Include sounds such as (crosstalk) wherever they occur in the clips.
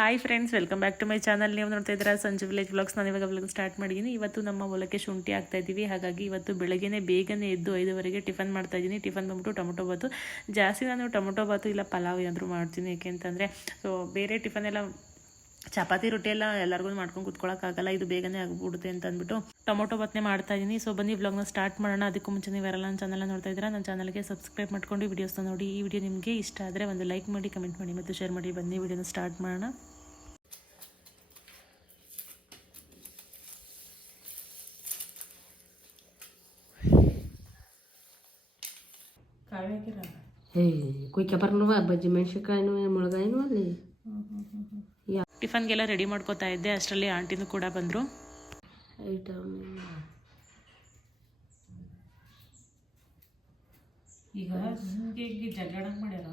Hi friends welcome back to my channel ನೀವು ನೋಡ್ತಾ ಇದ್ದೀರಾ ಸಂಜೆ ವಿಲೇಜ್ ಬ್ಲಾಗ್ಸ್ ನಾನು ಇವಾಗ ಬ್ಲಾಗ್ ಸ್ಟಾರ್ಟ್ ಮಾಡಿದ್ದೀನಿ. ಇವತ್ತು ನಮ್ಮ ಹೊಲಕ್ಕೆ ಶುಂಠಿ ಆಗ್ತಾ ಇದ್ದೀವಿ. ಹಾಗಾಗಿ ಇವತ್ತು ಬೆಳಗ್ಗೆ ಬೇಗನೆ ಎದ್ದು ಐದುವರೆಗೆ ಟಿಫನ್ ಮಾಡ್ತಾ ಇದ್ದೀನಿ. ಟಿಫನ್ ಬಂದ್ಬಿಟ್ಟು ಟೊಮೊಟೊ ಬಾತು. ಜಾಸ್ತಿ ನಾನು ಟೊಮೊಟೊ ಬಾತು ಇಲ್ಲ ಪಲಾವ್ ಏನಾದರೂ ಮಾಡ್ತೀನಿ. ಏಕೆಂತಂದರೆ ಸೊ ಬೇರೆ ಟಿಫನ್ ಎಲ್ಲ, ಚಪಾತಿ, ರೊಟ್ಟಿ ಎಲ್ಲ ಎಲ್ಲರಿಗೂ ಮಾಡ್ಕೊಂಡು ಕುತ್ಕೊಳ್ಳೋಕ್ಕಾಗಲ್ಲ ಇದು ಬೇಗನೆ ಆಗ್ಬಿಡುತ್ತೆ ಅಂತ ಅಂದ್ಬಿಟ್ಟು ಟೊಮೊಟೊ ಬತ್ನೆ ಮಾಡ್ತಾ ಇದ್ದೀನಿ. ಸೊ ಬನ್ನಿ ವ್ಲಾಗ್ನ ಸ್ಟಾರ್ಟ್ ಮಾಡೋಣ. ಅದಕ್ಕೂ ಮುಂಚೆ ನೀವು ಎಲ್ಲ ನನ್ನ ಚಾನಲ್ನ ನೋಡ್ತಾ ಇದ್ದೀರಾ, ನನ್ನ ಚಾನಲ್ಗೆ ಸಬ್ಸ್ಕ್ರೈಬ್ ಮಾಡ್ಕೊಂಡು ವಿಡಿಯೋಸ್ನ ನೋಡಿ. ಈ ವಿಡಿಯೋ ನಿಮಗೆ ಇಷ್ಟ ಆದರೆ ಒಂದು ಲೈಕ್ ಮಾಡಿ ಕಮೆಂಟ್ ಮಾಡಿ ಮತ್ತು ಶೇರ್ ಮಾಡಿ. ಬನ್ನಿ ವಿಡಿಯೋನ ಸ್ಟಾರ್ಟ್ ಮಾಡೋಣ. ಹೇ ಕುಯ್ಕೆ ಬರ್ನವ ಬಜ್ಜಿ ಮೆಣಸಿನ್ಕಾಯಿನೂ ಮುಳಗಾಯಿನೂ ಅಲ್ಲಿ. ಟಿಫನ್ಗೆಲ್ಲ ರೆಡಿ ಮಾಡ್ಕೋತಾ ಇದ್ದೆ ಅಷ್ಟರಲ್ಲಿ ಆಂಟಿನೂ ಕೂಡ ಬಂದರು. ಐಟಮ್ ಈಗ ಹಿಂಗೆ ಹಿಂಗೆ ಜಗಳಂಗೆ ಮಾಡ್ಯಾರ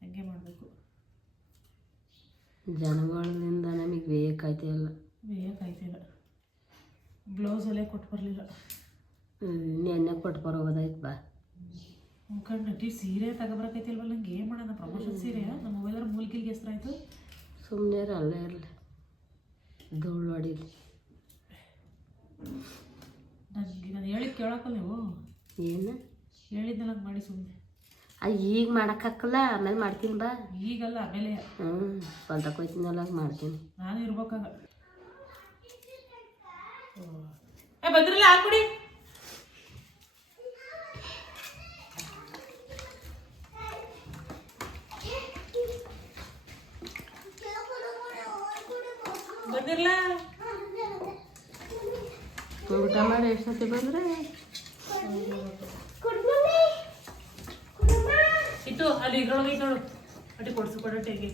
ಹಂಗೆ ಮಾಡಬೇಕು. ಜನಗಳಿಂದ ನಮಗೆ ಬೇಕಾಯ್ತಿಲ್ಲ ಬೇಕಾಯ್ತಿಲ್ಲ. ಬ್ಲೌಸ್ ಅಲ್ಲೇ ಕೊಟ್ಟು ಬರಲಿಲ್ಲ ನೆನ್ನೆ ಕೊಟ್ಟು ಬರೋದಾಯ್ತು ಬಾ. ಮುಖಂಡ್ ನಟಿ ಸೀರೆ ತಗೊಬರಕೈತಿಲ್ವಲ್ಲ ನಂಗೆ ಏನು ಮಾಡೋಣ? ಪ್ರಮೋಷನ್ ಸೀರೆ? ನಮ್ಮ ಮೊಬೈಲರ ಮೂಲ್ಕಿಲ್ಗೆ ಹೆಸರಾಯ್ತು ಸುಮ್ಮನೆ ಅಲ್ಲೇ ಇರಲಿ. ಧೂಳು ಹೊಡೀಲಿ. ನನಗೆ ನಾನು ಹೇಳಿ ಕೇಳೋಕ್ಕಲ್ಲ ನೀವು? ಏನು? ಹೇಳಿದ್ನಲ್ಲ ಹಂಗೆ ಮಾಡಿ ಸುಮ್ಮನೆ ಆ ಈಗ ಮಾಡೋಕ್ಕಾಗಲ್ಲ ಆಮೇಲೆ ಮಾಡ್ತೀನಿ ಬಾ. ಈಗಲ್ಲ ಆಮೇಲೆ. ಹ್ಞೂ ಬಂದಕ್ಕೆ ಹೋಯ್ತೀನಲ್ಲ ಮಾಡ್ತೀನಿ. ನಾನು ಇರ್ಬೇಕಾಗ ಬಂದ್ರಲ್ಲ ಹಾಕ್ಬಿಡಿ. ಊಟ ಮಾಡಿ ಎಷ್ಟು ಸತಿ ಬಂದರೆ? ಇತ್ತು ಅಲ್ಲಿ ಇದ್ರೊಳಗೆ ಐತೆ ನೋಡು. ಅಟ್ಟಿ ಕೊಡ್ಸು ಕೊಡಟ್ಟೆಗೆ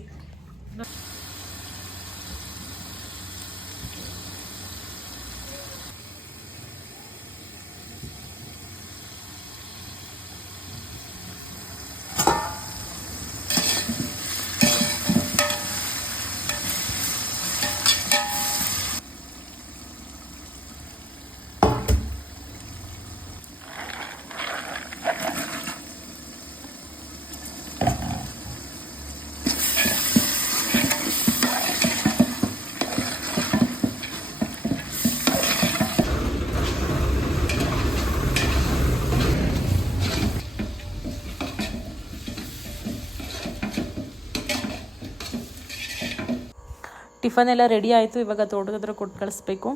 ಟಿಫನ್ ಎಲ್ಲ ರೆಡಿ ಆಯಿತು. ಇವಾಗ ತೋಟದ ಕೊಟ್ಟು ಕಳಿಸ್ಬೇಕು.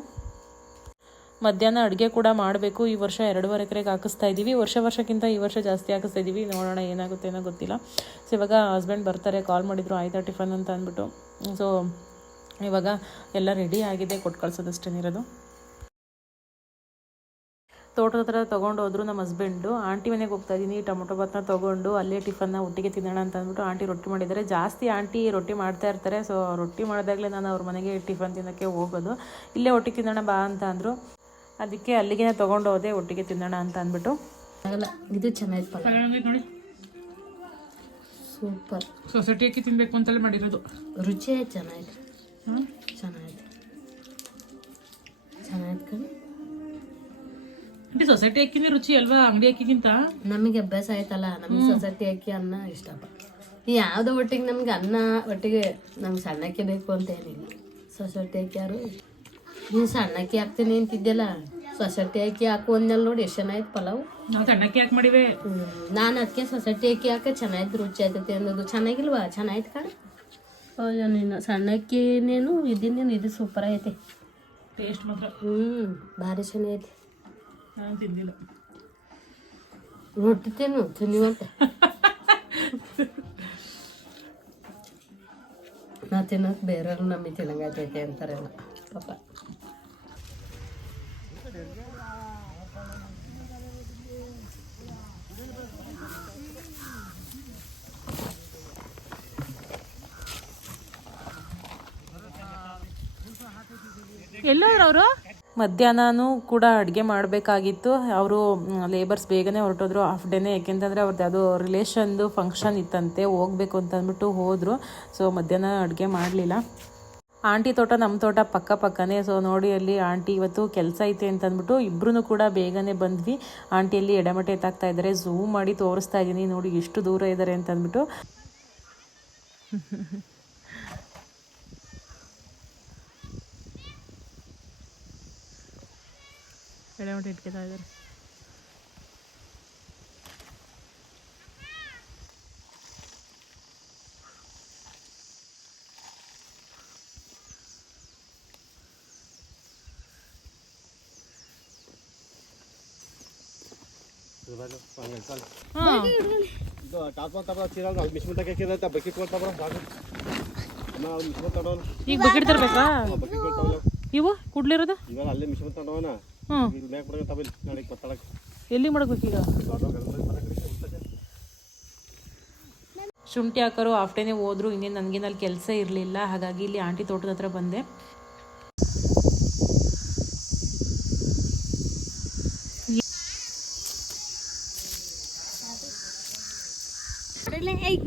ಮಧ್ಯಾಹ್ನ ಅಡುಗೆ ಕೂಡ ಮಾಡಬೇಕು. ಈ ವರ್ಷ ಎರಡೂವರೆ ಎಕರೆಗೆ ಹಾಕಿಸ್ತಾ ಇದ್ದೀವಿ ವರ್ಷ ವರ್ಷಕ್ಕಿಂತ ಈ ವರ್ಷ ಜಾಸ್ತಿ ಹಾಕಿಸ್ತಾ ಇದ್ದೀವಿ ನೋಡೋಣ ಏನಾಗುತ್ತೆ ಏನೋ ಗೊತ್ತಿಲ್ಲ. ಸೊ ಇವಾಗ ಹಸ್ಬೆಂಡ್ ಬರ್ತಾರೆ. ಕಾಲ್ ಮಾಡಿದರು, ಆಯ್ತಾ ಟಿಫನ್? ಅಂತ ಅಂದ್ಬಿಟ್ಟು. ಸೊ ಇವಾಗ ಎಲ್ಲ ರೆಡಿ ಆಗಿದೆ. ಕೊಟ್ಟು ಕಳ್ಸೋದಷ್ಟೇನಿರೋದು. ತೋಟದ ಹತ್ರ ತೊಗೊಂಡು ಹೋದ್ರು ನಮ್ಮ ಹಸ್ಬೆಂಡು ಆಂಟಿ ಮನೆಗೆ ಹೋಗ್ತಾ ಇದ್ದೀನಿ ಟೊಮೊಟೊ ಭಾತ್ನ ತೊಗೊಂಡು ಅಲ್ಲೇ ಟಿಫನ್ನ ಒಟ್ಟಿಗೆ ತಿನ್ನೋಣ ಅಂತ ಅಂದ್ಬಿಟ್ಟು ಆಂಟಿ ರೊಟ್ಟಿ ಮಾಡಿದ್ದಾರೆ. ಜಾಸ್ತಿ ಆಂಟಿ ರೊಟ್ಟಿ ಮಾಡ್ತಾ ಇರ್ತಾರೆ ಸೊ ರೊಟ್ಟಿ ಮಾಡಿದಾಗಲೇ ನಾನು ಅವ್ರ ಮನೆಗೆ ಟಿಫನ್ ತಿನ್ನೋಕ್ಕೆ ಹೋಗೋದು. ಇಲ್ಲೇ ಒಟ್ಟಿಗೆ ತಿನ್ನೋಣ ಬಾ ಅಂತ ಅಂದರು. ಅದಕ್ಕೆ ಅಲ್ಲಿಗೆ ತೊಗೊಂಡು ಹೋದೆ ಒಟ್ಟಿಗೆ ತಿನ್ನೋಣ ಅಂತ ಅಂದ್ಬಿಟ್ಟು. ಇದು ಚೆನ್ನಾಗಿ ನೋಡಿ. ಸೂಪರ್. ಸೊಸೈಟಿ ಅಕ್ಕಿ ತಿನ್ನಬೇಕು ಅಂತಲೇ ಮಾಡಿರೋದು. ರುಚಿಯೇ ಚೆನ್ನಾಗಿದೆ ಹಾಂ ಚೆನ್ನಾಗಿದೆ ಚೆನ್ನಾಗಿದೆ ಕಣೆ. ಆಂಟಿ ಸೊಸೈಟಿ ಅಕ್ಕಿನೇ ರುಚಿ ಅಲ್ವಾ? ಅಂಗಡಿ ಅಕ್ಕಿಗಿಂತ? ನಮಗೆ ಅಭ್ಯಾಸ ಆಯ್ತಲ್ಲ ನಮ್ಗೆ ಸೊಸೈಟಿ ಅಕ್ಕಿ ಅನ್ನ ಇಷ್ಟಪ್ಪ ಯಾವುದೋ ಒಟ್ಟಿಗೆ ನಮ್ಗೆ ಅನ್ನ ಒಟ್ಟಿಗೆ ನಮ್ಗೆ ಸಣ್ಣಕ್ಕೆ ಬೇಕು ಅಂತ ಏನಿಲ್ಲ. ಸೊಸೈಟಿ ಅಕ್ಕಿ ಯಾರು? ನೀನು ಸಣ್ಣಕ್ಕೆ ಹಾಕ್ತೀನಿ ಅಂತಿದ್ದೆಲ್ಲ ಸೊಸೈಟಿ ಅಕ್ಕಿ ಹಾಕು ಅಂದ್ಮೇಲೆ ನೋಡಿ ಎಷ್ಟು ಚೆನ್ನಾಗಿತ್ತು ಪಲಾವ್. ನಾವು ಸಣ್ಣಕ್ಕೆ ಯಾಕೆ ಮಾಡಿವೆ. ನಾನು ಅದಕ್ಕೆ ಸೊಸೈಟಿ ಅಕ್ಕಿ ಹಾಕ ಚೆನ್ನಾಗಿತ್ತು ರುಚಿ ಆಯ್ತೈತೆ ಅನ್ನೋದು ಚೆನ್ನಾಗಿಲ್ವಾ? ಚೆನ್ನಾಗಿತ್ತು ಕಣ. ಅಯ್ಯೋ ನೀನು ಸಣ್ಣಕ್ಕಿ ನೀನು ಇದ್ದೀನಿ ಇದು ಸೂಪರ್ ಐತೆ ಟೇಸ್ಟ್ ಮಾತ್ರ. ಹ್ಞೂ ಭಾರಿ ಚೆನ್ನಾಗೈತೆ ನಾನು ತಿಂದಿಲ್ಲ. ರೊಟ್ಟಿ ತಿನ್ನು ತಿನ್ನಿವಂತೆ. ನಾ ತಿನ್ನೋಕೆ ಬೇರೆಯವ್ರು ನಮಗೆ ತಿನ್ನಂಗೈತೈತೆ ಅಂತಾರಲ್ಲ ಪಾಪ. ಎಲ್ಲೋದ್ರವರು ಅವರು? ಮಧ್ಯಾಹ್ನನೂ ಕೂಡ ಅಡುಗೆ ಮಾಡಬೇಕಾಗಿತ್ತು. ಅವರು ಲೇಬರ್ಸ್ ಬೇಗನೆ ಹೊರಟೋದ್ರು ಹಾಫ್ ಡೇನೆ ಯಾಕೆಂತಂದರೆ ಅವ್ರದ್ದು ಅದು ರಿಲೇಷನ್ದು ಫಂಕ್ಷನ್ ಇತ್ತಂತೆ, ಹೋಗಬೇಕು ಅಂತ ಅಂದ್ಬಿಟ್ಟು ಹೋದರು. ಸೊ ಮಧ್ಯಾಹ್ನ ಅಡುಗೆ ಮಾಡಲಿಲ್ಲ. ಆಂಟಿ ತೋಟ ನಮ್ಮ ತೋಟ ಪಕ್ಕ ಪಕ್ಕನೇ. ಸೊ ನೋಡಿ ಅಲ್ಲಿ ಆಂಟಿ ಇವತ್ತು ಕೆಲಸ ಐತೆ ಅಂತ ಅಂದ್ಬಿಟ್ಟು ಇಬ್ರು ಕೂಡ ಬೇಗನೆ ಬಂದ್ವಿ. ಆಂಟಿಯಲ್ಲಿ ಎಡಮಟೆ ಎತ್ತಾಗ್ತಾ ಇದ್ದಾರೆ. ಝೂಮ್ ಮಾಡಿ ತೋರಿಸ್ತಾ ಇದ್ದೀನಿ ನೋಡಿ ಎಷ್ಟು ದೂರ ಇದ್ದಾರೆ ಅಂತ ಅಂದ್ಬಿಟ್ಟು. (laughs) ಎಳೆ ಹೊಟ್ಟೆ ಇಟ್ಕೊತಾ ಇದ್ದಾರೆ. ಹಾಂ. ಈಗ ಬಕೆಟ್ ತರಬೇಕಾ? ಇವು ಕುಡ್ಲಿರೋದು? ಇವಾಗ ಅಲ್ಲೇ ಮಿಷನ್ ತಗೊಂಡವನ ಹ್ಞೂ ಇಲ್ಲಿ ಈಗ ಎಲ್ಲಿ ಮಾಡ್ಬೇಕೀಗ ಶುಂಠಿ ಹಾಕೋರು ಆಫ್ಟೇನೆ ಹೋದ್ರು ಇನ್ನೇನು ನನಗೇನು ಅಲ್ಲಿ ಕೆಲಸ ಇರಲಿಲ್ಲ ಹಾಗಾಗಿ ಇಲ್ಲಿ ಆಂಟಿ ತೋಟದ ಹತ್ರ ಬಂದೆ.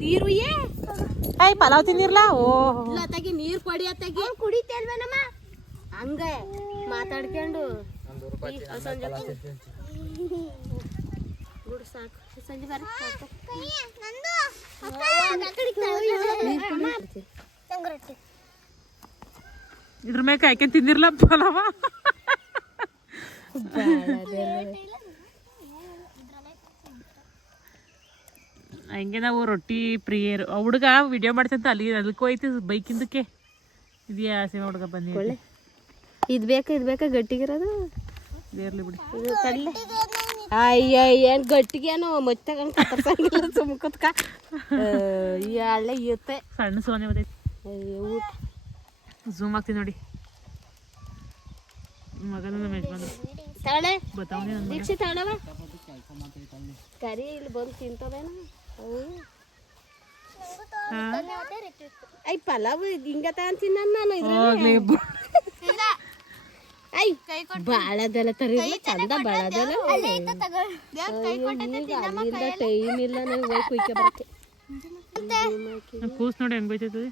ನೀರು ಏಯ್ ಪಲಾವ್ ತಿಂದಿರ್ಲ? ಓ. ನೀರ್ ಕೊಡಿ ಅತ್ತಾಗಿ. ಕುಡಿತೇಲ್ವೇನಮ್ಮ ಹಂಗ ಮಾತಾಡ್ಕೊಂಡು. ಸಂಜೆ ಗುಡ್ ಸಾಕು. ಸಂಜೆ. ಇದ್ರ ಮ್ಯಾಗ ಹಾಕ್ಯಂಡ್ ತಿಂದಿರ್ಲ ಪಲಾವ ಹಂಗೆ ನಾವು ರೊಟ್ಟಿ ಪ್ರಿಯರು ಆ ಹುಡುಗ ವಿಡಿಯೋ ಮಾಡ್ತಂತ ಅಲ್ಲಿ ಅದಕ್ಕೂ ಐತಿ ಬೈಕಿಂದಕ್ಕೆ. ಇದೆಯಾ ಸಿನಿಮಾ ಹುಡುಗ ಬಂದಿ ಇದು ಬೇಕಾ ಇದು ಬೇಕಾ ಗಟ್ಟಿಗಿರೋದು? ಇರ್ಲಿ ಬಿಡಿ. ಅಯ್ಯ ಏನ್ ಗಟ್ಟಿಗೇನು ಮುಚ್ಚಗಂಗ್ ಕತ್ತರ್ಸಂಗಿಲ್ಲ ಸುಮ್ ಕುತ್ಕ. ಈ ಹಳ್ಳೆ ಇರುತ್ತೆ ಸಣ್ಣ ಸೋನೆ ಬದೈತಿ ಊಟ. ಝೂಮ್ ಆಗ್ತೀನಿ ನೋಡಿ. ಮಗನ ಬತ್ತಾವನೆ ನನ್ನ ಮಗ. ದೀಕ್ಷೆ ತಳವ? ಕರಿ ಇಲ್ಲಿ ಬಂದು ತಿಂತವೇನ ಅಯ್ಯ ಐ ಪಲಾವ್ ಹಿಂಗ ಅಂತೀನಿ ನಾನು ಇದ್ರಲ್ಲಿ. ಬಾಳದೆಲ್ಲ ತರಿ ಚಂದ ಬಾಳದೆಲ್ಲ ಅಲ್ಲಿಂದ ಟೈಮ್ ಇಲ್ಲ ನನಗೆ ಹೋಗಿ ಕುಯ್ಕೆ ಬರಕ್ಕೆ. ಕೂಸು ನೋಡಿ ಹೆಂಗ್ ಬೈತೈತದೆ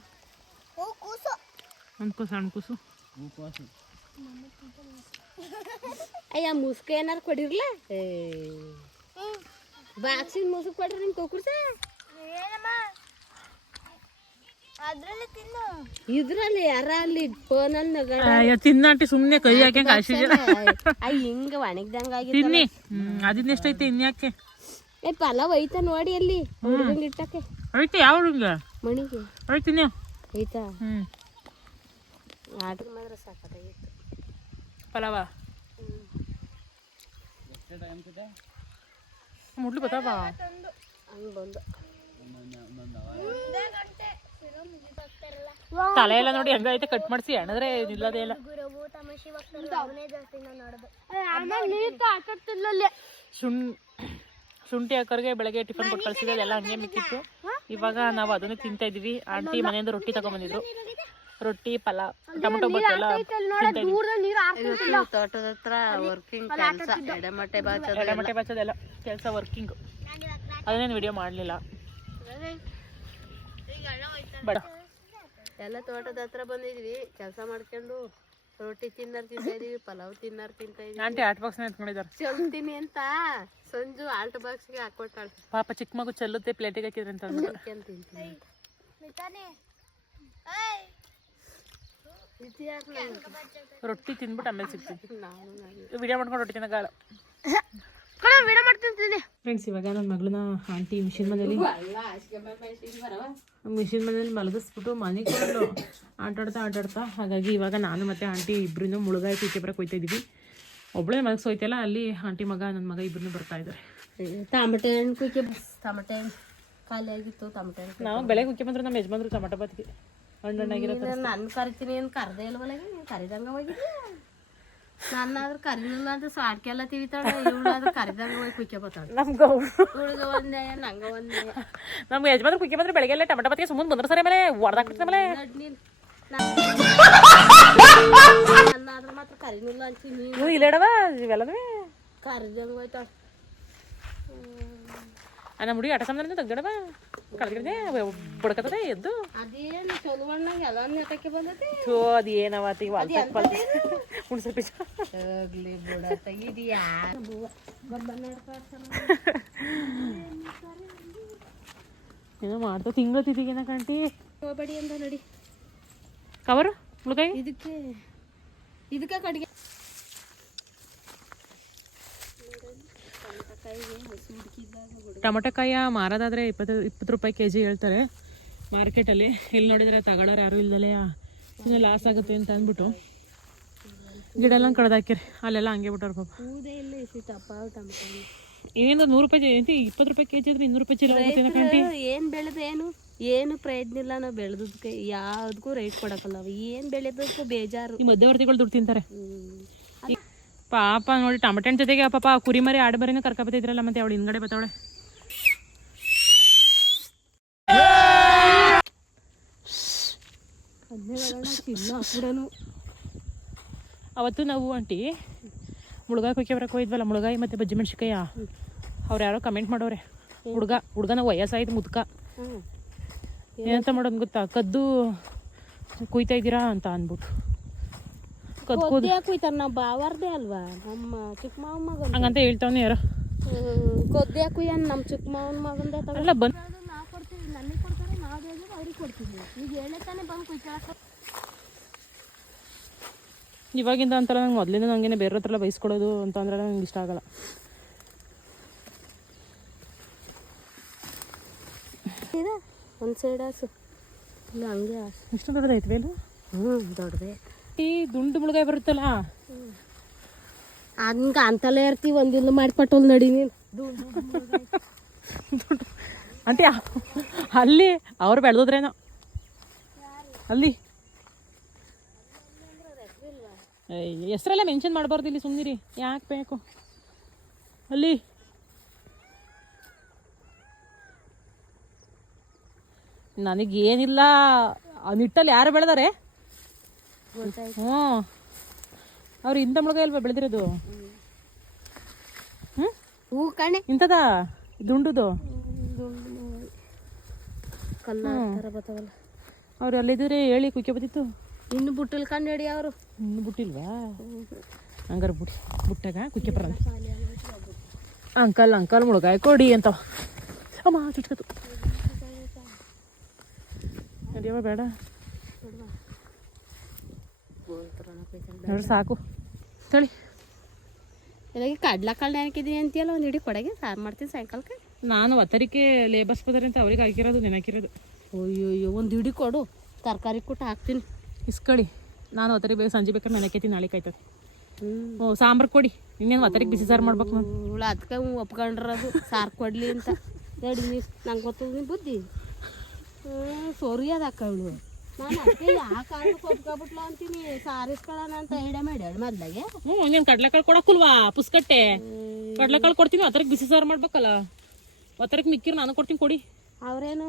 ಒಂದು ಕೂಸು ಸಣ್ಣ ಕೂಸು. ಅಯ್ಯ ಮುಸ್ಕ ಏನಾರು ಕೊಡಿರ್ಲ? ಏ. ಬಾಕ್ಸಿನ ಮುಸುಕ್ ಕೊಡ್ರಿ ನಿಮ್ ಕೊಕ್ಕುರ್ಸ ಇದ್ರಲ್ಲಿ ಯಾರ ಅಲ್ಲಿ ಫೋನಲ್ಲಿ ನಗಡ ಅಯ್ಯೋ ತಿನ್ನಂಟಿ ಸುಮ್ಮನೆ ಕೈ ಹಾಕಿ ಕಾಸಿದ್ರೆ ಹಿಂಗ ಒಣಗ್ದಂಗ ಆಗಿತ್ತು ತಿನ್ನಿ. ಹ್ಮ್ ಅದನ್ನ ಎಷ್ಟೈತೆ ಇನ್ಯಾಕೆ ಏ ಪಲಾವ್ ಐತ ನೋಡಿ ಅಲ್ಲಿ. ಹುಡುಗಂಗ್ ಇಟ್ಟಕ್ಕೆ. ಐತೆ ಯಾವ ಹುಡುಗ? ಮಣಿಗೆ. ಐತಿನಿ ಐತಾ? ಹ್ಮ್. ಆರ್ಡ್ರ್ ಮಾತ್ರ ಸಾಕಾಗಿತ್ತು ಪಲಾವ? ಮುಡ್ಲಿ ಬತ್ತಾವ? ಹಂಗೆ ಬಂದು. ತಲೆ ಎಲ್ಲ ನೋಡಿ ಹೆಂಗೈತೆ ಕಟ್ ಮಾಡಿಸಿ ಎಣದ್ರೆ ನಿಲ್ಲದೇ ಇಲ್ಲ. ಶುಂ ಶುಂಠಿ ಹಾಕೋರಿಗೆ ಬೆಳಗ್ಗೆ ಟಿಫನ್ ಕೊಟ್ಟು ಕಳ್ಸಿದ್ರೆ ಅದೆಲ್ಲ ಹಂಗೆ ಮಿಕ್ಕಿತ್ತು. ಇವಾಗ ನಾವು ಅದನ್ನೇ ತಿಂತಾ ಇದೀವಿ ಆಂಟಿ ಮನೆಯಿಂದ ರೊಟ್ಟಿ ತಗೊಂಬಂದಿದ್ರು. ರೊಟ್ಟಿ ಪಲಾವ್ ಟೊಮೊಟೊ ಬಾತ್ ಎಲ್ಲ ತೋಟದ ಹತ್ರ ವರ್ಕಿಂಗ್ ಕೆಲಸ. ಎಡೆಮಟ್ಟೆ ಬಾಚೋದು ಎಡಮಟ್ಟೆ ಬಚ್ಚದೆಲ್ಲ ಕೆಲಸ ವರ್ಕಿಂಗ್ ಅದನ್ನೇನು ವಿಡಿಯೋ ಮಾಡಲಿಲ್ಲ. ಬೇಡ. ಎಲ್ಲ ತೋಟದ ಹತ್ರ ಬಂದಿದ್ವಿ. ಕೆಲಸ ಮಾಡ್ಕೊಂಡು ರೊಟ್ಟಿ ತಿನ್ನಾರ್ ತಿಂತಾ ಇದೀವಿ ಪಲಾವ್ ತಿನ್ನಾರ್ ತಿಂತಾ ಇದೀವಿ. ಆಂಟಿ ಆಟ್ ಬಾಕ್ಸ್ನ ಎತ್ಕೊಂಡಿದ್ದಾರೆ. ಚಲ್ತೀನಿ ಅಂತ. ಸಂಜು ಆಲ್ಟ್ ಬಾಕ್ಸ್ಗೆ ಹಾಕೊಟ್ಟಾಳೆ. ಪಾಪ ಚಿಕ್ಕ ಮಗು ಚೆಲ್ಲುತ್ತೆ ಪ್ಲೇಟಿಗೆ ಹಾಕಿದ್ರೆ ಅಂತ ಅಂದ್ಬಿಟ್ಟು. ಚಿಕನ್ ತಿಂತೀನಿ. ಇದು ಯಾಕ್ ನಂಗೆ? ರೊಟ್ಟಿ ತಿಂದ್ಬಿಟ್ಟು ಆಮೇಲೆ ಸಿಗ್ತೀನಿ. ನಾನು ನಾನು. ವಿಡಿಯೋ ಮಾಡ್ಕೊಂಡು ರೊಟ್ಟಿ ತಿನ್ನಗಾಲ ವಿಡಿಯೋ ಮಾಡ್ತೀನಿ ಫ್ರೆಂಡ್ಸ್ ಇವಾಗ ನನ್ನ ಮಗಳನ್ನ ಆಂಟಿ ಮಿಷಿನ್ ಮನೇಲಿ ಮಿಷಿನ್ ಮನೇಲಿ ಮಲಗಿಸ್ಬಿಟ್ಟು ಮನೆಗೆ ಬಂದು ಆಟಾಡ್ತಾ ಆಟಾಡ್ತಾ. ಹಾಗಾಗಿ ಇವಾಗ ನಾನು ಮತ್ತು ಆಂಟಿ ಇಬ್ಬರೂ ಮುಳುಗಾಯಿ ಪೀಕೆ ಬರಕ್ಕೆ ಹೋಯ್ತಾ ಇದ್ದೀವಿ ಒಬ್ಬಳೇ ಮಲಗಿಸೋಯ್ತಲ್ಲ ಅಲ್ಲಿ ಆಂಟಿ ಮಗ ನನ್ನ ಮಗ ಇಬ್ಬರನ್ನೂ ಬರ್ತಾ ಇದ್ದಾರೆ ಟಮಟೆ ಹಣ್ಣು ಕುಯ್ಕೆ ಟಮಟೆ ಖಾಲಿ ಆಗಿತ್ತು ಟಮಟೆ ಹಣ್ಣು ನಾವು ಬೆಳಗ್ಗೆ ಕುಯ್ಕೆ ಬಂದ್ರೆ ನಮ್ಮ ಯಜಮಾನ್ರು ಟೊಮಟೊ ಬತ್ತಿಗೆ ಹಣ್ಣು ಹಣ್ಣಾಗಿರೋ ನಾನು ಕರಿತೀನಿ ಏನು ಕರ್ದೇ ಇಲ್ವಲ್ಲ ಕರಿದಂಗ ಹೋಗಿದ್ದೆ ನನ್ನಾದ್ರೂ ಕರಿಲಿಲ್ಲ ಅಂದ್ರೆ ಸಾಡ್ಕೆಲ್ಲ ತಿವಿತಾಳೆ. ಇವಳಾದ್ರೂ ಕರಿದಂಗ ಹೋಗಿ ಕುಯ್ಕೆ ಬತ್ತಾಳೆ ನಮ್ಗೆ ಇವಳಿಗೆ ಒಂದೇ ನಂಗೆ ಒಂದೇ. ನಮ್ಗೆ ಯಜಮಾನ್ರು ಕುಕ್ಕೆ ಬಂದ್ರೆ ಬೆಳಗ್ಗೆ ಎಲ್ಲ ಬತ್ತಿಗೆ ಸುಮ್ಮನೆ ಬಂದ್ರೆ ಸರಿ ಮೇಲೆ ಹೊಡೆದಾಕ್ಬಿಡ್ತಾರೆ ಮೇಲೆ ನನ್ನ ಆದ್ರೆ ನನ್ನಾದ್ರೂ ಮಾತ್ರ ಕರಿನಿಲ್ಲ ಅಂತೀನಿ ಇಲ್ಲೇಡವ ಇವೆಲ್ಲವೇ ಕರಿದಂಗ ಹೋಯ್ತಾಳೆ. ನಮ್ಮ ಹುಡುಗಿ ಆಟ ಸಾಮಾನು ತೆಗ್ದಡವ ಕಳ್ಗಿಡ್ದೆ ಬಡ್ಕತದೆ ಎದ್ದು. ಅದೇನು ಚಲೋ ಅಣ್ಣಾಗ ಎಲ್ಲ ಬಂದೈತಿ. ಥೋ ಅದು ಪಾಲ್ ಹುಣ್ಸೆ ಬೀಜ ಹೋಗ್ಲಿ ಬಿಡ ತೆಗಿದ್ಯಾ? ಏನೋ ಮಾಡ್ತಾ ತಿಂಗಳ ತಿಂದಿಗೇನ ಕಾಂಟಿ ಹೋಗ್ಬೇಡಿ ಅಂತ ನಡಿ. ಕವರು ಮುಳುಗಾಯಿ ಇದಕ್ಕೆ ಇದಕ್ಕೆ ಕಡ್ಗೆ ಟೊಮೊಟೊಕಾಯ ಮಾರೋದಾದ್ರೆ ಇಪ್ಪತ್ತು ಇಪ್ಪತ್ತು ರೂಪಾಯಿ ಕೆ ಜಿ ಹೇಳ್ತಾರೆ ಮಾರ್ಕೆಟಲ್ಲಿ. ಇಲ್ಲಿ ನೋಡಿದರೆ ತಗೊಳ್ಳೋರು ಯಾರೂ ಇಲ್ದಲೇ ಸುಮ್ಮನೆ ಲಾಸ್ ಆಗುತ್ತೆ ಅಂತ ಅಂದ್ಬಿಟ್ಟು. ಗಿಡ ಎಲ್ಲ ಕಡ್ದಾಕಿರಿ ಅಲ್ಲೆಲ್ಲ ಹಂಗೆ ಬಿಟ್ಟವ್ರು ಪಾಪ. ಏನಂದ್ರೆ ಟಮಟ ನೂರು ರೂಪಾಯಿ ಇಪ್ಪತ್ತು ರೂಪಾಯಿ ಕೆ ಜಿ ಇದ್ರೆ ಇನ್ನೂರು ರೂಪಾಯಿ ಚೀಲ ಏನು ಬೆಳೆದೇನು ಏನು ಪ್ರಯತ್ನ ಇಲ್ಲ ನಾವು ಬೆಳೆದಕ್ಕೆ ಯಾವ್ದಕ್ಕೂ ರೇಟ್ ಕೊಡಕ್ಕಲ್ಲ. ಏನು ಬೆಳೆದಕ್ಕೂ ಬೇಜಾರು. ಈ ಮಧ್ಯವರ್ತಿಗಳು ದುಡ್ಡು ತಿಂತಾರೆ. ಪಾಪ ನೋಡಿ ಟಮಟೆ ಹಣ್ಣು ಜೊತೆಗೆ ಪಾಪ ಕುರಿಮರಿ ಮರಿ ಕರ್ಕೊ ಕರ್ಕೊಬತ್ತಿದ್ರಲ್ಲ ಮತ್ತೆ ಅವಳು ಹಿಂದ್ಗಡೆ ಬತ್ತವಳೆ. ಅವತ್ತು ನಾವು ಆಂಟಿ ಮುಳುಗಾಯಿ ಕೊಯ್ಕೆ ಬರಕ್ಕೆ ಹೋಯ್ದ್ವಲ್ಲ ಮುಳುಗಾಯಿ ಮತ್ತು ಬಜ್ಜಿ ಮೆಣಸಿಕಾಯ ಅವ್ರು ಯಾರೋ ಕಮೆಂಟ್ ಮಾಡೋರೆ. ಹುಡುಗ ಹುಡುಗನ ವಯಸ್ಸಾಯ್ತು ಮುದ್ಕ. ಏನಂತ ಮಾಡೋದು ಗೊತ್ತಾ? ಕದ್ದು ಕುಯ್ತಾ ಇದ್ದೀರಾ ಅಂತ ಅಂದ್ಬಿಟ್ಟು. ಕದ್ದು ಕೂದ್ ಕೊದ್ದೆ ಕುಯ್ತಾರ ನಾವು ಬಾವಾರ್ದೇ ಅಲ್ವಾ? ನಮ್ಮ ಚಿಕ್ಕ ಮಾವನ ಮಗನ್ ಹಂಗಂತ ಹೇಳ್ತಾವನೆ ಯಾರೋ. ಕೊದ್ದೆ ಕುಯ್ಯನ್ ನಮ್ಮ ಚಿಕ್ಕ ಮಾವನ ಮಗಂದ ಅಲ್ಲ ಬಂದ್ ನಾವು ಕೊಡ್ತೀವಿ ನನಗೆ ಕೊಡ್ತಾರೆ ನಾವು ಹೇಳಿದ್ರೆ ಅವ್ರಿಗೆ ಕೊಡ್ತೀವಿ. ಈಗ ಹೇಳೇ ತಾನೇ ಬಂದು ಕುಯ್ಕೊಳಕ್ಕೆ ಇವಾಗಿಂದ ಅಂತಾರ ನಂಗೆ ಮೊದಲಿಂದ ನಂಗೆ ಬೇರೆ ಹತ್ರ ಬೈಸ್ಕೊಡೋದು ಅಂತ ಅಂದ್ರೆ ನಂಗೆ ಇಷ್ಟ ಆಗಲ್ಲ. ಇದೆ? ಒಂದು ಸೈಡ್ ಹಾಸು. ಇಲ್ಲ ಹಂಗೆ ಹಾಸು. ಇಷ್ಟು ದೊಡ್ಡದೈತೆ ಬೇಲು ಹ್ಞೂ ದೊಡ್ಡದೇ. ಈ ದುಂಡು ಮುಳುಗಾಯಿ ಬರುತ್ತಲ್ಲ? ಹಂಗ ಅಂತಲೇ ಇರ್ತೀವಿ ಒಂದಿಲ್ಲ ಮಾಡಿಕೊಟ್ಟಲ್ ನಡಿ ನೀನು. ಅಂತ ಅಲ್ಲಿ ಅವ್ರು ಬೆಳೆದ್ರೇನೋ ಅಲ್ಲಿ. ಹೆಸರೆಲ್ಲ ಮೆನ್ಷನ್ ಮಾಡಬಾರ್ದು ಇಲ್ಲಿ ಸುಮ್ಮನಿರಿ ಯಾಕೆ ಬೇಕು? ಅಲ್ಲಿ. ನನಗೇನಿಲ್ಲ ಆ ನಿಟ್ಟಲ್ಲಿ ಯಾರು ಬೆಳೆದಾರೆ? ಹ್ಞೂ. ಅವ್ರು ಇಂಥ ಮುಳುಗಾಯಿ ಅಲ್ವಾ ಬೆಳೆದಿರೋದು? ಹ್ಞೂ. ಹೂ ಕಣೆ. ಇಂಥದ? ದುಂಡುದು? ಕಲ್ಲ ಬರ್ತಾವಲ್ಲ. ಅವ್ರು ಅಲ್ಲಿದ್ರೆ ಹೇಳಿ ಕುಯ್ಕೆ ಬತ್ತಿತ್ತು ಇನ್ನು ಬುಟ್ಟಲ್ ಕಂಡು ಹಿಡಿ ಅವರು. ಇನ್ನು ಬುಟ್ಟಿಲ್ವಾ? ಹಂಗಾರೆ ಬುಟ್ಟಿ ಬುಟ್ಟಾಗ ಕುಯ್ಕೆ ಬರ ಅಂಕಲ್ ಅಂಕಲ್ ಮುಳುಗಾಯಿ ಕೊಡಿ ಅಂತ. ಅಮ್ಮ ಚುಟ್ಕತ್ತು ಅದೇವ ಬೇಡ. ನೋಡ್ರಿ ಸಾಕು. ತಳಿ. ಇದಾಗಿ ಕಡ್ಲಾ ಕಾಳು ಹಾಕಿದೀನಿ ಅಂತೀಯಲ್ಲ ಒಂದು ಹಿಡಿ ಕೊಡಗೆ ಸಾರು ಮಾಡ್ತೀನಿ ಸಾಯಂಕಾಲಕ್ಕೆ. ನಾನು ಒತ್ತರಿಕೆ ಲೇಬರ್ಸ್ ಬದರಿ ಅಂತ ಅವ್ರಿಗೆ ಹಾಕಿರೋದು ನೆನಕಿರೋದು. ಅಯ್ಯೋ ಒಂದು ಹಿಡಿ ಕೊಡು. ತರಕಾರಿ ಕೊಟ್ಟು ಹಾಕ್ತೀನಿ. ಇಸ್ಕೊಳ್ಳಿ ನಾನು ಒತ್ತರಿ ಬೇಕು ಸಂಜೆ ಬೇಕಾದ್ರೆ ನೆನಕೈತಿ ನಾಳೆ ಕಾಯ್ತದೆ. ಹ್ಞೂ ಓ ಸಾಂಬಾರು ಕೊಡಿ. ಇನ್ನೇನು ಒತ್ತರಿಗೆ ಬಿಸಿ ಸಾರು ಮಾಡ್ಬೇಕು ನಾನು ಅದಕ್ಕೆ ಒಪ್ಕೊಂಡ್ರದು ಸಾರು ಕೊಡ್ಲಿ ಅಂತ. ನೀ ನಂಗೆ ಗೊತ್ತಿ ಬುದ್ಧಿ. ಸೋರಿ ಅದಕ್ಕ ಅಕ್ಕಳು ನಾನು ಅದಕ್ಕೆ ಕಾಳು ಕಾರಣಕ್ಕೆ ಒಪ್ಕೊಬಿಟ್ಲ ಅಂತೀನಿ? ಸಾರಿಸ್ಕೊಳ್ಳೋಣ ಅಂತ ಐಡಿಯಾ ಮಾಡ್ಯಾಳ ಮೊದ್ಲಾಗೆ. ಹ್ಞೂ ನೀನು ಕಡ್ಲೆಕಾಳು ಕೊಡಕ್ಕಲ್ವಾ? ಪುಸ್ಕಟ್ಟೆ. ಕಡ್ಲೆಕಾಳು ಕೊಡ್ತೀನಿ ಒತ್ತರಿಗೆ ಬಿಸಿ ಸಾರು ಮಾಡ್ಬೇಕಲ್ಲ. ಒತ್ತರಿಗೆ ಮಿಕ್ಕಿರ್ ನಾನು ಕೊಡ್ತೀನಿ ಕೊಡಿ. ಅವ್ರೇನು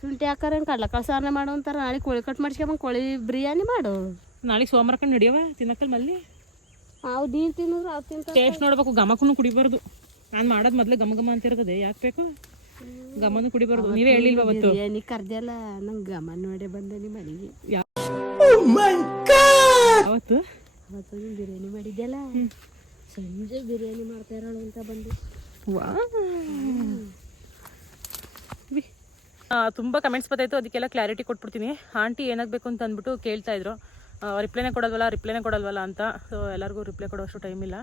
ಶುಂಠಿ ಹಾಕಾರೇನು ಕಡ್ಲೆಕಾಳು ಸಾರನೆ ಮಾಡು ಅಂತಾರೆ? ನಾಳೆ ಕೋಳಿ ಕಟ್ ಮಾಡ್ಸ್ಕೊಂಬಂದು ಕೋಳಿ ಬಿರಿಯಾನಿ ಮಾಡು. ನಾಳೆ ಸೋಮವಾರ ಕಂಡು ನಡಿಯವ ತಿನ್ನಕ್ಕಲ್ ಮಲ್ಲಿ? ಅವು ನೀನು ತಿನ್ನೋರು ಅವು ತಿಂತ ಟೇಸ್ಟ್ ನೋಡ್ಬೇಕು ಗಮಕ್ಕೂ ಕುಡಿಬಾರ್ದು. ನಾನು ಮಾಡೋದು ಮೊದಲೇ ಗಮ ಗಮ ಅಂತ ಇರ್ತದೆ ಯಾಕೆ ಬೇಕು? ಗಮನು ಕುಡಿಬಾರ್ದು. ನೀವೇ ಹೇಳಿಲ್ವ ಅವತ್ತು? ನೀ ಕರ್ದ್ಯಲ್ಲ ನಂಗೆ ಗಮನ ನೋಡೇ ಬಂದೆ ನಿಮ್ಮ ಮನೆಗೆ ಅವತ್ತು ಅವತ್ತು? ನೀನು ಬಿರಿಯಾನಿ ಮಾಡಿದ್ಯಲ್ಲ? ಸಂಜೆ ಬಿರಿಯಾನಿ ಮಾಡ್ತಾ ಇರೋಳು ಅಂತ ಬಂದು. ತುಂಬ ಕಮೆಂಟ್ಸ್ ಬರ್ತಾಯಿತ್ತು ಅದಕ್ಕೆಲ್ಲ ಕ್ಲಾರಿಟಿ ಕೊಟ್ಬಿಡ್ತೀನಿ. ಆಂಟಿ ಏನಾಗಬೇಕು ಅಂತ ಅಂದ್ಬಿಟ್ಟು ಕೇಳ್ತಾ ಇದ್ರು. ರಿಪ್ಲೈನೇ ಕೊಡಲ್ವಲ್ಲ ರಿಪ್ಲೈನೇ ಕೊಡಲ್ವಲ್ಲ ಅಂತ. ಸೊ ಎಲ್ಲರಿಗೂ ರಿಪ್ಲೈ ಕೊಡೋಷ್ಟು ಟೈಮ್ ಇಲ್ಲ.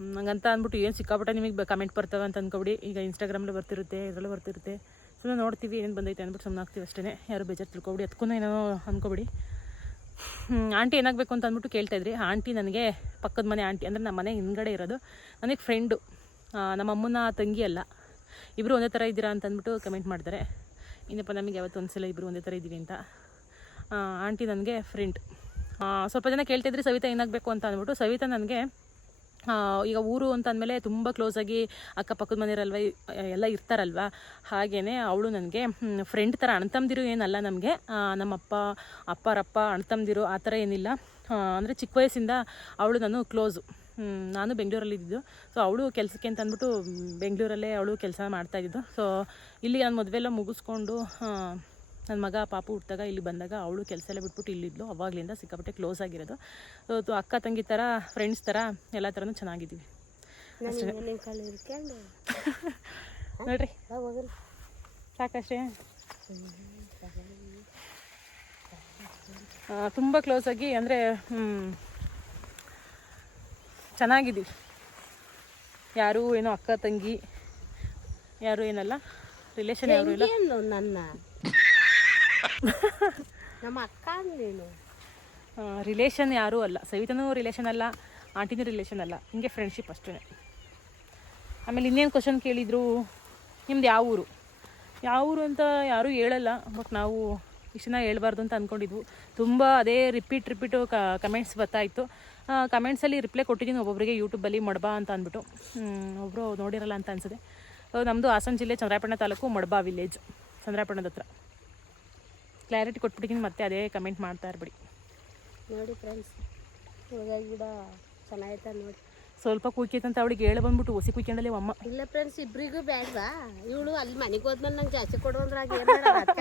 ಹಂಗಂತ ಅಂದ್ಬಿಟ್ಟು ಏನು ಸಿಕ್ಕಾಪಟ್ಟೆ ನಿಮಗೆ ಕಮೆಂಟ್ ಬರ್ತವೆ ಅಂತ ಅಂದ್ಕೊಬಿಡಿ ಈಗ ಇನ್ಸ್ಟಾಗ್ರಾಮಲ್ಲಿ ಬರ್ತಿರುತ್ತೆ, ಇದರಲ್ಲೂ ಬರ್ತಿರುತ್ತೆ. ಸುಮ್ಮನೆ ನೋಡ್ತೀವಿ ಏನು ಬಂದೈತೆ ಅಂದ್ಬಿಟ್ಟು ಸುಮ್ಮನೆ ಆಗ್ತೀವಿ ಅಷ್ಟೇ ಯಾರು ಬೇಜಾರು ತಿಳ್ಕೊಬಿಡಿ. ಅದಕ್ಕೂ ಏನೋ ಅಂದ್ಕೊಬಿಡಿ ಆಂಟಿ ಏನಾಗಬೇಕು ಅಂತ ಅಂದ್ಬಿಟ್ಟು ಕೇಳ್ತಾಯಿದ್ರಿ ಆಂಟಿ ನನಗೆ ಪಕ್ಕದ ಮನೆ ಆಂಟಿ, ಅಂದರೆ ನಮ್ಮ ಮನೆ ಹಿಂದ್ಗಡೆ ಇರೋದು. ನನಗೆ ಫ್ರೆಂಡು ನಮ್ಮ ಅಮ್ಮನ ತಂಗಿ ಅಲ್ಲ. ಇಬ್ಬರು ಒಂದೇ ಥರ ಇದ್ದೀರಾ ಅಂತ ಅಂದ್ಬಿಟ್ಟು ಕಮೆಂಟ್ ಮಾಡ್ತಾರೆ. ಇನ್ನಪ್ಪ ನಮಗೆ ಯಾವತ್ತು ಒಂದ್ಸಲ ಇಬ್ಬರು ಒಂದೇ ಥರ ಇದ್ದೀವಿ ಅಂತ. ಆಂಟಿ ನನಗೆ ಫ್ರೆಂಡ್ ಸ್ವಲ್ಪ ಜನ ಕೇಳ್ತಾಯಿದ್ರಿ ಸವಿತಾ ಏನಾಗಬೇಕು ಅಂತ ಅಂದ್ಬಿಟ್ಟು. ಸವಿತಾ ನನಗೆ ಈಗ ಊರು ಅಂತ ಅಂದಮೇಲೆ ತುಂಬ ಕ್ಲೋಸಾಗಿ ಅಕ್ಕಪಕ್ಕದ ಮನೆಯವರಲ್ವ ಎಲ್ಲ ಇರ್ತಾರಲ್ವ? ಹಾಗೇ ಅವಳು ನನಗೆ ಫ್ರೆಂಡ್ ಥರ ಅಣ್ತಂದಿರು ಏನಲ್ಲ ನಮಗೆ. ನಮ್ಮಪ್ಪ, ಅಪ್ಪರಪ್ಪ ಅಣ್ತಂದಿರು ಆ ಥರ ಏನಿಲ್ಲ. ಅಂದರೆ ಚಿಕ್ಕ ವಯಸ್ಸಿಂದ ಅವಳು ನಾನು ಕ್ಲೋಸು ನಾನು ಬೆಂಗಳೂರಲ್ಲಿ ಇದ್ದಿದ್ದು. ಸೊ ಅವಳು ಕೆಲಸಕ್ಕೆ ಅಂತ ಅಂದ್ಬಿಟ್ಟು ಬೆಂಗಳೂರಲ್ಲೇ ಅವಳು ಕೆಲಸ ಮಾಡ್ತಾಯಿದ್ದು ಸೊ ಇಲ್ಲಿ ನಾನು ಮದುವೆಲ್ಲ ಮುಗಿಸ್ಕೊಂಡು ನನ್ನ ಮಗ ಪಾಪು ಹುಟ್ಟಿದಾಗ ಇಲ್ಲಿ ಬಂದಾಗ ಅವಳು ಕೆಲಸ ಎಲ್ಲ ಬಿಟ್ಬಿಟ್ಟು ಇಲ್ಲಿದ್ಲು. ಅವಾಗಲಿಂದ ಸಿಕ್ಕಾಪಟ್ಟೆ ಕ್ಲೋಸ್ ಆಗಿರೋದು. ಸೊ ಅಕ್ಕ ತಂಗಿ ಥರ ಫ್ರೆಂಡ್ಸ್ ಥರ ಎಲ್ಲ ಥರನೂ ಚೆನ್ನಾಗಿದ್ದೀವಿ. (laughs) ನೋಡ್ರಿ. ಸಾಕಷ್ಟೇ. ತುಂಬ ಕ್ಲೋಸ್ ಆಗಿ ಅಂದರೆ ಚೆನ್ನಾಗಿದ್ದೀವಿ. ಯಾರೂ ಏನೋ ಅಕ್ಕ ತಂಗಿ ಯಾರು ಏನಲ್ಲ ರಿಲೇಷನ್ ಯಾರು ಇಲ್ಲ. ನನ್ನ? (laughs) ನಮ್ಮ ಅಕ್ಕ ಅಂದ್ರೇನು? ರಿಲೇಷನ್ ಯಾರೂ ಅಲ್ಲ. ಸವಿತನೂ ರಿಲೇಷನ್ ಅಲ್ಲ, ಆಂಟಿನೂ ರಿಲೇಷನ್ ಅಲ್ಲ. ಹಿಂಗೆ ಫ್ರೆಂಡ್ಶಿಪ್ ಅಷ್ಟೇ. ಆಮೇಲೆ ಇನ್ನೇನು ಕ್ವಶನ್ ಕೇಳಿದರು? ನಿಮ್ದು ಯಾವ ಊರು? ಯಾವ ಊರು ಅಂತ ಯಾರೂ ಹೇಳಲ್ಲ ಬಟ್ ನಾವು ಇಷ್ಟನ್ನ ಹೇಳ್ಬಾರ್ದು ಅಂತ ಅಂದ್ಕೊಂಡಿದ್ವು ತುಂಬ ಅದೇ ರಿಪೀಟ್ ರಿಪೀಟು ಕಮೆಂಟ್ಸ್ ಬರ್ತಾಯಿತ್ತು ಕಮೆಂಟ್ಸಲ್ಲಿ ರಿಪ್ಲೈ ಕೊಟ್ಟಿದ್ದೀನಿ ಒಬ್ಬೊಬ್ಬರಿಗೆ ಯೂಟ್ಯೂಬಲ್ಲಿ ಮಡ್ಬಾ ಅಂತ ಅಂದ್ಬಿಟ್ಟು. ಒಬ್ಬರು ನೋಡಿರಲ್ಲ ಅಂತ ಅನ್ಸಿದೆ ನಮ್ಮದು ಹಾಸನ ಜಿಲ್ಲೆ ಚಂದ್ರಾಯಪಟ್ಟಣ ತಾಲೂಕು ಮಡ್ಬಾ ವಿಲೇಜ್ ಚಂದ್ರಾಯಪಟ್ಟಣದ ಹತ್ರ. ಕ್ಲಾರಿಟಿ ಕೊಟ್ಬಿಟ್ಟಿದ್ದೀನಿ ಮತ್ತೆ ಅದೇ ಕಮೆಂಟ್ ಮಾಡ್ತಾ ಇರ್ಬಿಡಿ. ನೋಡಿ ಫ್ರೆಂಡ್ಸ್ ಗಿಡ ಚೆನ್ನಾಗೈತೆ ನೋಡಿ. ಸ್ವಲ್ಪ ಕುಯ್ಕೈತಂತ ಅವಳಿಗೆ ಹೇಳ ಬಂದ್ಬಿಟ್ಟು ಹೊಸಿ ಕುಯ್ಕೊಂಡಲ್ಲಿ ಅಮ್ಮ ಇಲ್ಲ ಫ್ರೆಂಡ್ಸ್ ಇಬ್ಬರಿಗೂ ಬೇಡವಾ ಇವಳು ಅಲ್ಲಿ ಮನೆಗೆ ಹೋದ್ಮೇಲೆ ನಂಗೆ ಜಾಸ್ತಿ ಕೊಡು ಅಂದ್ರೆ ಆಗ ಏನು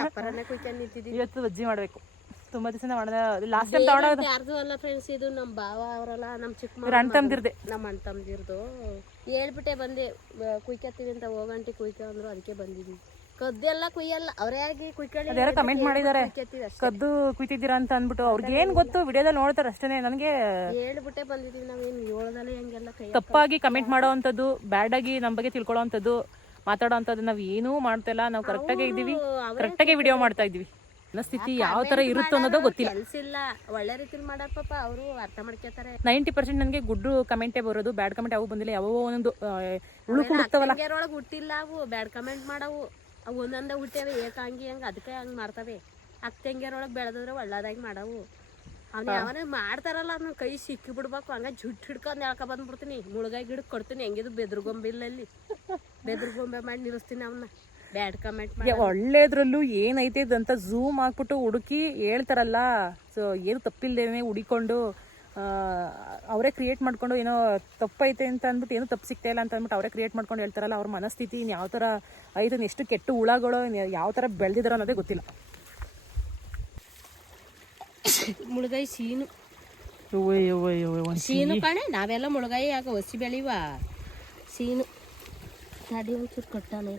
ಅಪ್ಪರನ್ನ ಕುಯ್ಕೊಂಡು ನಿಂತಿದ್ದೀನಿ ಇವತ್ತು ಅಜ್ಜಿ ಮಾಡಬೇಕು. ತುಂಬಾ ದಿವಸ ಮಾಡಿದ ಲಾಸ್ಟ್ ಟೈಮ್ ಯಾರ್ದು ಅಲ್ಲ ಫ್ರೆಂಡ್ಸ್ ಇದು ನಮ್ಮ ಬಾವ ಅವರಲ್ಲ ನಮ್ಮ ಚಿಕ್ಕ ಅಣ್ಣ ನಮ್ಮ ಅಣ್ಣ ತಮ್ಮದಿರ್ದು ಹೇಳ್ಬಿಟ್ಟೆ ಬಂದೆ ಕುಯ್ಕತ್ತೀವಿ ಅಂತ ಹೋಗಂಟಿ ಕುಯ್ಕ ಅಂದ್ರು ಅದಕ್ಕೆ ಬಂದಿದ್ವಿ ಕದ್ದೆಲ್ಲ ಕುಯ್ಯಲ್ಲ. ಅವರೇ ಆಗಿ ಕುಯ್ಕೊಳ್ಳಿ ಅದ್ಯಾರೋ ಕಮೆಂಟ್ ಮಾಡಿದ್ದಾರೆ. ಅಷ್ಟೇ. ಕದ್ದು ಕುಯ್ತಿದ್ದೀರಾ ಅಂತ ಅಂದ್ಬಿಟ್ಟು ಅವ್ರಿಗೆ ಏನ್ ಗೊತ್ತು? ವಿಡಿಯೋದಲ್ಲಿ ನೋಡ್ತಾರೆ ಅಷ್ಟೇ ನನಗೆ ಹೇಳ್ಬಿಟ್ಟೆ ಬಂದಿದೀವಿ ನಾವೇನು ಹೇಳೋದಲ್ಲ ಹೆಂಗೆಲ್ಲ ಕೈ ತಪ್ಪಾಗಿ ಕಮೆಂಟ್ ಮಾಡೋ ಬ್ಯಾಡ್ ಆಗಿ ನಮ್ ಬಗ್ಗೆ ತಿಳ್ಕೊಳ್ಳೋದು ಅಂಥದ್ದು ಮಾತಾಡೋ ಅಂಥದ್ದು ನಾವು ಏನೂ ಮಾಡ್ತಾ ಇಲ್ಲ ನಾವು ಕರೆಕ್ಟಾಗಿ ಇದ್ದೀವಿ. ಕರೆಕ್ಟಾಗಿ ವಿಡಿಯೋ ಮಾಡ್ತಾ ಇದ್ದೀವಿ. ಸ್ಥಿತಿ ಯಾವ ತರ ಇರುತ್ತೋ ಅನ್ನೋದು ಗೊತ್ತಿಲ್ಲ. ಕೆಲ್ಸ ಒಳ್ಳೆ ರೀತಿಲಿ ಮಾಡಾರ ಪಾಪ ಅವರು ಅರ್ಥ ಮಾಡ್ಕೋತಾರೆ. ನೈಂಟಿ ಪರ್ಸೆಂಟ್ ನನಗೆ ಗುಡ್ ಕಮೆಂಟೇ ಬರೋದು ಬ್ಯಾಡ್ ಕಮೆಂಟ್ ಯಾವ ಬಂದಿಲ್ಲ. ಯಾವ ಒಂದು ಉಳುಕು ಹುಡುಕ್ತಾವಲ್ಲ. ಹುಟ್ಟಿಲ್ಲ ಅವು. ಬ್ಯಾಡ್ ಕಮೆಂಟ್ ಮಾಡವು. ಅವು ಒಂದೊಂದ ಹುಟ್ಟ್ಯಾವೆ ಏಕಾಂಗಿ ಹಂಗೆ ಅದಕ್ಕೆ ಹಂಗೆ ಮಾಡ್ತವೆ. ಅಕ್ಕಂಗ್ಯಾರೊಳಗೆ ಬೆಳೆದ್ರೆ ಒಳ್ಳೇದಾಗಿ ಮಾಡವು. ಅವ್ನು ಯಾವನ ಮಾಡ್ತಾರಲ್ಲ ಅವ್ನು ಕೈ ಸಿಕ್ಕಿ ಬಿಡ್ಬೇಕು ಹಂಗ ಜುಟ್ ಹಿಡ್ಕೊಂಡು ಎಳ್ಕ ಬಂದ್ಬಿಡ್ತೀನಿ. ಮುಳುಗಾಯಿ ಗಿಡಕ್ಕೆ ಕೊಡ್ತೀನಿ ಹೆಂಗಿದು ಬೆದ್ರಗೊಂಬಿಲ್ಲಲ್ಲಿ. ಬೆದ್ರಗೊಂಬೆ ಮಾಡಿ ನಿಲ್ಲಿಸ್ತೀನಿ ಅವನ್ನ ಬ್ಯಾಡ್ ಕಮೆಂಟ್ ಮಾಡಿ ಒಳ್ಳೇದ್ರಲ್ಲೂ ಏನೈತೆ ಅಂತ ಝೂಮ್ ಹಾಕ್ಬಿಟ್ಟು ಹುಡುಕಿ ಹೇಳ್ತಾರಲ್ಲ ಸೊ ಏನು ತಪ್ಪಿಲ್ದೇನೆ ಹುಡಿಕೊಂಡು ಅವರೇ ಕ್ರಿಯೇಟ್ ಮಾಡ್ಕೊಂಡು ಏನೋ ತಪ್ಪೈತೆ ಅಂತ ಅಂದ್ಬಿಟ್ಟು ಏನೋ ತಪ್ಪು ಸಿಗ್ತಾ ಇಲ್ಲ ಅಂತ ಅಂದ್ಬಿಟ್ಟು ಅವರೇ ಕ್ರಿಯೇಟ್ ಮಾಡ್ಕೊಂಡು ಹೇಳ್ತಾರಲ್ಲ ಅವ್ರ ಮನಸ್ಥಿತಿ ಇನ್ನು ಯಾವ ಥರ ಐದು ಎಷ್ಟು ಕೆಟ್ಟ ಹುಳಗಳು ಇನ್ನು ಯಾವ ಥರ ಬೆಳೆದಿದ್ದಾರೋ ಅನ್ನೋದೇ ಗೊತ್ತಿಲ್ಲ. ಮುಳುಗಾಯಿ ಸೀನು. ಸೀನು ಕಾಣೆ ನಾವೆಲ್ಲ ಮುಳುಗಾಯಿ ಆಗ ಹೊಸಿ ಬೆಳೆಯುವ ಸೀನು. ಒಂಚೂರು ಕೊಟ್ಟಾನೆ.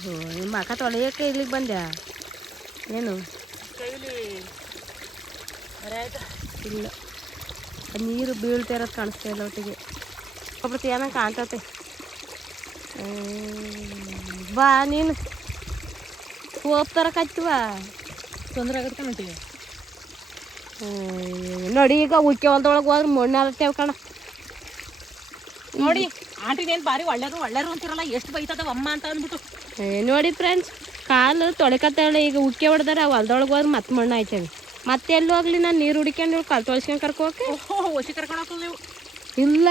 ಓಹೋ ನಿಮ್ಮ ಅಕ್ಕ ತೊಳೆಯೋಕೆ ಇಲ್ಲಿಗೆ ಬಂದ್ಯಾ? ಏನು? ಇಲ್ಲ. ನೀರು ಬೀಳ್ತಾ ಇರೋದು ಕಾಣಿಸ್ತಾ ಇಲ್ಲ ಒಟ್ಟಿಗೆ. ಒಬ್ಬರು ಏನೋ ಕಾಣ್ತತೆ. ಬಾ ನೀನು. ಹೋಗ್ತಾರ ತರಕತ್ತೀವ ತೊಂದರೆ ಆಗುತ್ತೆ ಕಾಣ್ತೀವಿ ನೋಡಿ ಈಗ ಉಕ್ಕೆ ಹೊಲ್ದೊಳಗೆ ಹೋದ್ರೆ ಮಣ್ಣು ಅಲತ್ತೇವ್ ಕಣ. ನೋಡಿ ಆಂಟಿನೇನು ಬಾರಿ ಒಳ್ಳೆಯರು ಒಳ್ಳೆರು ಅಂತಿರಲ್ಲ ಎಷ್ಟು ಬೈತದವ ಅಮ್ಮ ಅಂತ ಅಂದ್ಬಿಟ್ಟು. ನೋಡಿ ಫ್ರೆಂಡ್ಸ್ ಕಾಲು ತೊಳೆಕತ್ತಾಳೆ ಈಗ ಉಕ್ಕೆ ಹೊಡೆದಾರೆ ಹೊಲ್ದೊಳಗೆ ಹೋದ್ರೆ ಮತ್ತೆ ಮಣ್ಣು ಆಯ್ತೇವೆ ಮತ್ತೆ ಎಲ್ಲಿ ಹೋಗ್ಲಿ? ನಾನು ನೀರು ಹುಡ್ಕೊಂಡು ಕಾಲು ತೊಳ್ಸ್ಕೊಂಡು ಕರ್ಕೋಕೆ ಇಲ್ಲ.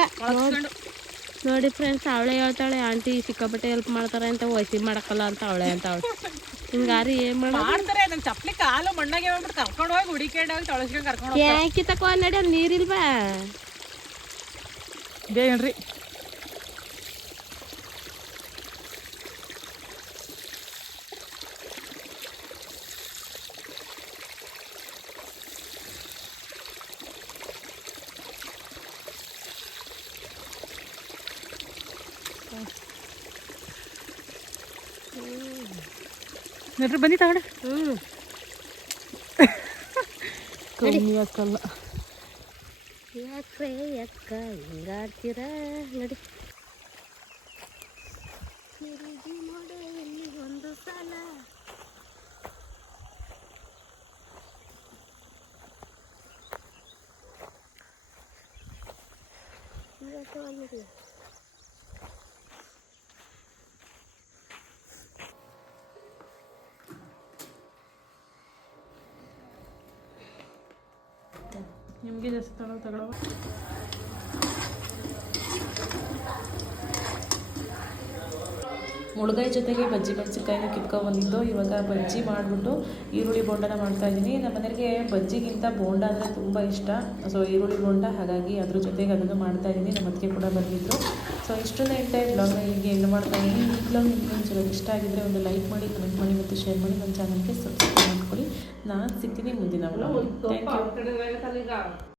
ನೋಡಿ ಫ್ರೆಂಡ್ಸ್ ಅವಳೆ ಹೇಳ್ತಾಳೆ ಆಂಟಿ ಸಿಕ್ಕಾಪಟ್ಟೆ ಹೆಲ್ಪ್ ಮಾಡ್ತಾರೆ ಅಂತ ವಸಿ ಮಾಡಕ್ಕಲ್ಲ ಅಂತ ಅವಳೆ ಅಂತ ಅವಳು. ಹಿಂಗಾರಿ ಏನ್ ಮಾಡ ಮಾಡ್ತಾರೆ ಅದನ್ನ ಚಪ್ಪಲಿ ಕಾಲು ಮಣ್ಣಾಗೆ ಹೋಗ್ಬಿಟ್ಟು ಕರ್ಕೊಂಡು ಹೋಗಿ ಹುಡಿಕೊಂಡು ಹೋಗಿ ತೊಳಸ್ಕೊಂಡು ಕರ್ಕೊಂಡು ಯಾಕೆ ತಕೋ ನಡಿ ಅಲ್ಲಿ ನೀರಿಲ್ವಾ ಇದೇನ್ರಿ ನಡ್ರಿ ಬನ್ನಿ ತಗೊಂಡೆ ಹ್ಞೂ (laughs) ಕಮ್ಮಿ ಹಾಕಲ್ಲ ಯಾಕೆ ಅಕ್ಕ ಹಿಂಗಾಡ್ತೀರಾ? ನಡಿ. ನಿಮಗೆ ಜಾಸ್ತಿ ತಗೊಳ್ಳೋ ತಗೊಳ್ಳೋ ಮುಳುಗಾಯಿ ಜೊತೆಗೆ ಬಜ್ಜಿ ಮೆಣಸಿನ್ಕಾಯಿನ ಕಿತ್ಕೊಂಡ್ಬಂದಿದ್ದು ಇವಾಗ ಬಜ್ಜಿ ಮಾಡಿಬಿಟ್ಟು ಈರುಳ್ಳಿ ಬೋಂಡನ ಮಾಡ್ತಾ ಇದ್ದೀನಿ. ನಮ್ಮ ಮನೆಗೆ ಬಜ್ಜಿಗಿಂತ ಬೋಂಡ ಅಂದರೆ ತುಂಬ ಇಷ್ಟ. ಸೊ ಈರುಳ್ಳಿ ಬೋಂಡ, ಹಾಗಾಗಿ ಅದ್ರ ಜೊತೆಗೆ ಅದನ್ನು ಮಾಡ್ತಾ ಇದ್ದೀನಿ. ನಮ್ಮ ಅತ್ತಿಗೆ ಕೂಡ ಬಂದಿದ್ದರು ಸೊ ಇಷ್ಟು ನೈಟ್ ಬ್ಲಾಗ್ನ ಹೀಗೆ ಎಲ್ಲ ಮಾಡ್ತಾ ಇದ್ದೀನಿ. ಈ ಬ್ಲಾಗ್ ನಿಮಗೆ ಇಷ್ಟ ಆಗಿದ್ದರೆ ಒಂದು ಲೈಕ್ ಮಾಡಿ ಕಮೆಂಟ್ ಮಾಡಿ ಮತ್ತು ಶೇರ್ ಮಾಡಿ. ನನ್ನ ಚಾನಲ್ಗೆ ಸಬ್ಸ್ಕ್ರೈಬ್ ಮಾಡ್ಕೊಳ್ಳಿ ನಾನು ಸಿಗ್ತೀನಿ ಮುಂದಿನ ಥ್ಯಾಂಕ್ ಯು